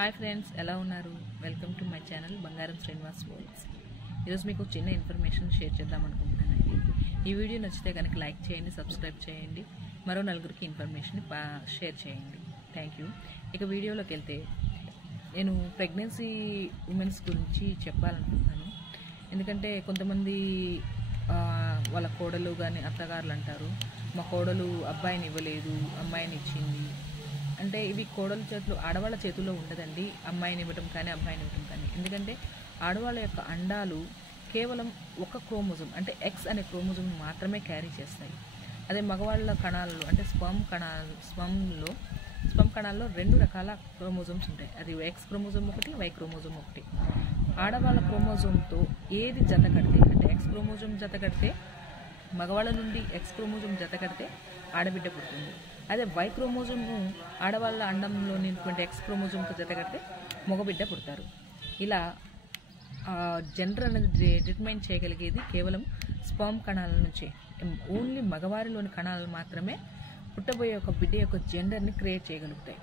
Hi friends, ఎలా ఉన్నారు? Welcome to my channel బంగారం శ్రీనివాస్ వరల్డ్స్. ఈరోజు మీకు చిన్న ఇన్ఫర్మేషన్ షేర్ చేద్దాం అనుకుంటున్నానండి. ఈ వీడియో నచ్చితే కనుక లైక్ చేయండి, సబ్స్క్రైబ్ చేయండి, మరో నలుగురికి ఇన్ఫర్మేషన్ షేర్ చేయండి. Thank you. ఇక వీడియోలోకి వెళ్తే నేను ప్రెగ్నెన్సీ ఉమెన్స్ గురించి చెప్పాలనుకుంటున్నాను. ఎందుకంటే కొంతమంది వాళ్ళ కోడలు కానీ అత్తగారులు అంటారు, మా కోడలు అబ్బాయిని ఇవ్వలేదు, అమ్మాయిని ఇచ్చింది అంటే. ఇవి కోడల చేతులు, ఆడవాళ్ళ చేతుల్లో ఉండదండి అమ్మాయిని ఇవ్వటం కానీ అబ్బాయిని ఇవ్వటం కానీ. ఎందుకంటే ఆడవాళ్ళ యొక్క అండాలు కేవలం ఒక క్రోమోజోమ్ అంటే ఎక్స్ అనే క్రోమోజోమ్ మాత్రమే క్యారీ చేస్తాయి. అదే మగవాళ్ళ కణాలలో అంటే స్పర్మ్ కణాల్లో రెండు రకాల క్రోమోజోమ్స్ ఉంటాయి. అది ఎక్స్ క్రోమోజోమ్ ఒకటి, వై క్రోమోజోమ్ ఒకటి. ఆడవాళ్ళ క్రోమోజోమ్తో ఏది జత కడితే అంటే ఎక్స్ క్రోమోజోమ్ జత కడితే, మగవాళ్ళ నుండి ఎక్స్ క్రోమోజోమ్ జత కడితే ఆడబిడ్డ పుడుతుంది. అదే వై క్రోమోజోము ఆడవాళ్ళ అండంలో ఉన్నటువంటి ఎక్స్ క్రోమోజోమ్తో జత కడితే మగబిడ్డ పుడతారు. ఇలా జెండర్ అనేది డిటర్మైన్ చేయగలిగేది కేవలం స్పర్మ్ కణాల నుంచే. ఓన్లీ మగవారిలోని కణాలు మాత్రమే పుట్టబోయే ఒక బిడ్డ యొక్క జెండర్ని క్రియేట్ చేయగలుగుతాయి.